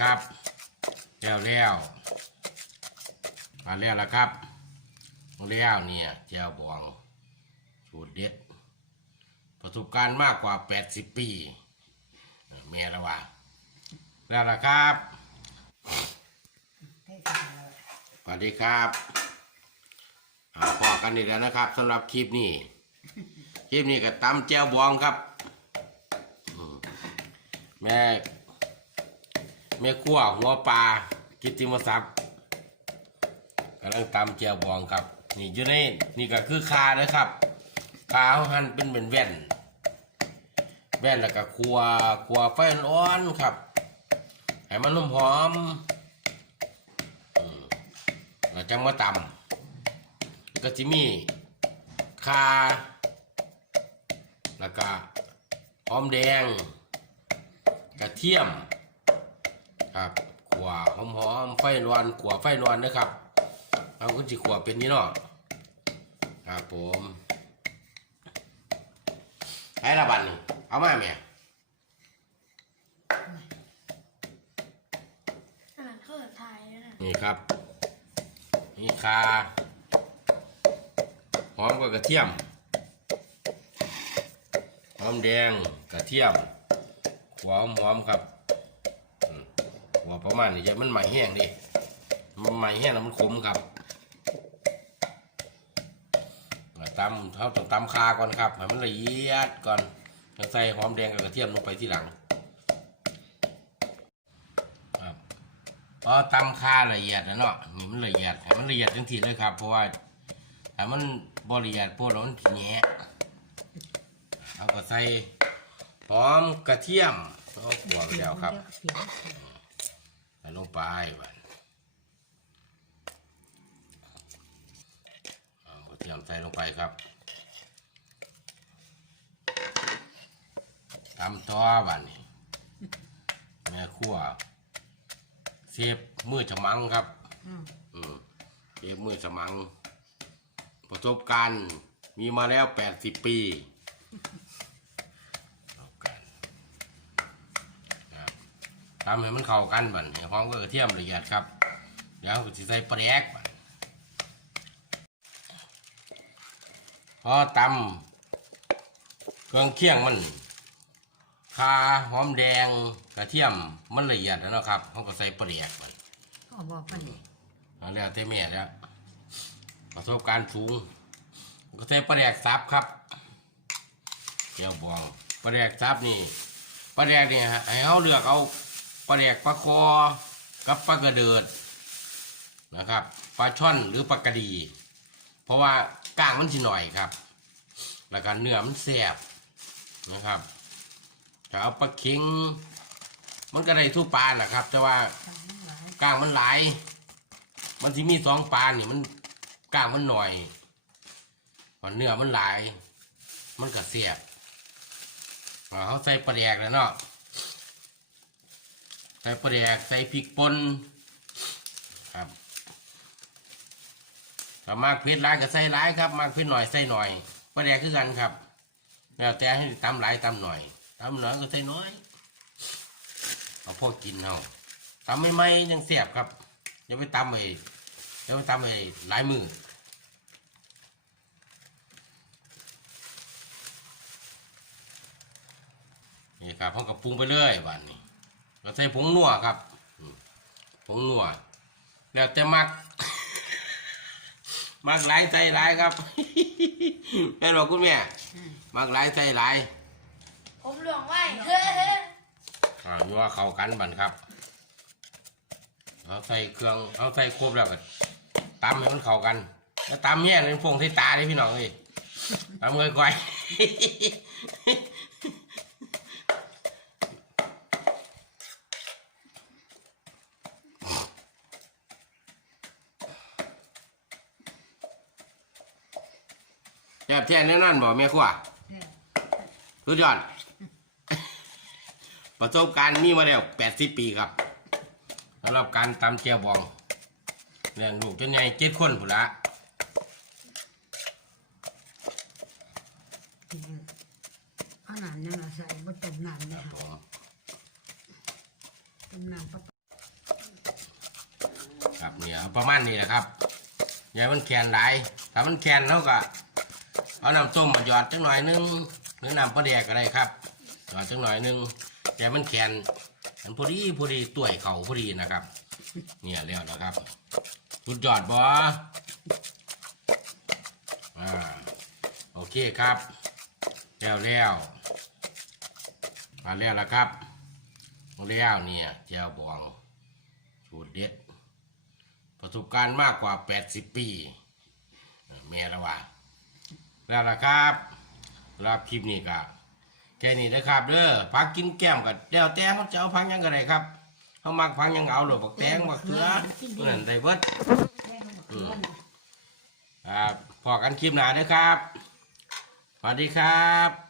ครับแล้วแล้วมาแล้วละครับแล้วเนี่ยเจ้าบองสูตรเด็ดประสบการณ์มากกว่า 80 ปีเมียละว่าแล้วละครับสวัสดีครับอ่าพอกันอีกแล้วนะครับสำหรับคลิปนี้คลิปนี้ก็ตำแจวบองครับแม่ แม่ขั้วหัวปลากิติมศัพย์กำลังตำแจ้วบองครับ นี่อยู่ในนี่ก็คือคานะครับคาเขาหั่นเป็นเป็นแว่น แว่นแล้วก็คั่วคั่วไฟร้อนๆครับ ให้มันนุ่มหอมอืมแล้วจังมาตำก็จิมีคาแล้วก็หอมแดง กระเทียม ครับขัวหอมหอมๆไฟนวลขัวไฟนวลนะครับเอาคุณจิขัวเป็นนี้เนาะครับผมให้ละบันนี่เอามาเมียอ่านข้อสุดท้ายแล้วนะนี่ครับ นี่คาหอมกับกระเทียมหอมแดงกระเทียมขัวหอมหอมๆครับอืม ขัวประมาณนี้จะมันใหม่แห้งดิมันใหม่แห้งแล้วมันขมครับแล้วตำเขาต้องตำคาก่อนครับให้มันละเอียดก่อนแล้วใส่หอมแดงกับกระเทียมลงไปที่หลังครับพอตำคาละเอียดนะเนาะนี่มันละเอียดให้มันละเอียดทันทีเลยครับ เพราะว่าถ้ามันบละเอียดพวกเรามันแหนะเอาก็ใส่หอมกระเทียมเอาขัวไปแล้วครับ ลงไปบัดเอากระเทียมใส่ลงไปครับตำตัวบัดนี้แม่ครัวเสียบมือฉมังครับอืมเสียบมือฉมัง ประสบการณ์มีมาแล้วแปดสิบปีประสบการณ์ครับ ทำให้มันเข้ากันบัดนี้พร้อมกับกระเทียมละเอียดครับเดี๋ยวก็จะใส่ปลาแดกบัดพอตำเครื่องเคียงมันคาหอมแดงกระเทียมมันละเอียดแล้วเนาะครับเขาก็ใส่ปลาแดกบัดพ่อบอกมันนี่เอาแล้วแต่แม่แล้วประสบการณ์สูงก็ใช้ปลาแดกซับครับเจียวบองปลาแดกซับนี่ปลาแดกนี่ฮะให้เขาเลือกเอา ปลาแดกปลาคอกับปลากระเดิดนะครับปลาช่อนหรือปลากระดี เพราะว่าก้างมันสิหน่อยครับ แล้วก็เนื้อมันแสบนะครับถ้าเอาปลาเค็งมันก็ได้ทุกปลาแหละครับ แต่ว่ากล้างมันหลาย มันที่มีสองปลาเนี่ยมันกล้างมันหน่อยมันเนื้อมันหลาย มันก็เสียบเขาใส่ปลาแดกแล้วเนาะ ส่ปลาแดกใส่พริกป่นครับถ้ามากเผ็ดหลายก็ใส่หลายครับมากเผ็ดหน่อยใส่หน่อยปลาแดกคือกันครับแล้วแต่ให้ตำหลายตำหน่อยตำหน่อยก็ใส่น้อยเอาพอกินเอาตำไม่ไม่ยังเสียบครับอย่าไปตำไอ้อย่าไปตำไอ้หลายมือนี่ครับห้องกับปรุงไปเรื่อยบ้านนี้ เราใส่ผงนัวครับอืมผงนัวแล้วแต่มัก มักหลายใจหลายครับแม่นบอกคุณแม่มักหลายใจหลายผมหลวงไว้เฮ้ยอ่ายัวเข้ากันบันครับเอาใส่เครื่องเอาใส่ครบแล้วก็ตำให้มันเข้ากัน แล้วตำเนี่ยเป็นฟงใส่ตาเลยพี่น้องเลยตำเงยก่อย แบบแท้แน่นั่นบอกแม่ขั้วเนี่ยสุดยอด ประสบการณ์มีมาแล้วแปดสิบปีครับสำหรับการตำเจียวบองเรื่องลูกจนใหญ่เจ็ดคนผุนละเอาน้ำยังมาใส่บ่ต้มน้ำคนะรับคะผมต้ต้มน้ำปลาครับเนี่ยเอาประมาณนี้แหละครับอย่าให้มันแข็งหลายถ้ามันแข็งเท่ากับ เอาน้ำส้มมาหยอดจังหน่อยนึงหรือน้ำปลาแดกก็ได้ครับหยอดจังหน่อยนึงอย่มันแข็งมันพอดีพอดีตัวยเขาพอดีนะครับ เนี่ยแล้วนะครับสุดยอดบออ่าโอเคครับ แล้วแล้วมาแล้วละครับแล้วเนี่ยเจ้าบองสูตรเด็ดประสบการณ์มากกว่า 80 ปี แม่ละว่า แล้วล่ะครับรับคลิปนี้ก็แค่นี้นะครับเด้อพักกินแก้มกับเดี๋ยวแต่เขาจะเอาพักยังก็ได้ครับเขามักพักยังเอาหรือบักแตงบักเถือนั่นได้เบิดแม่เขาบอกว่าครับพอกันคลิปหนาเด้อครับสวัสดีครับ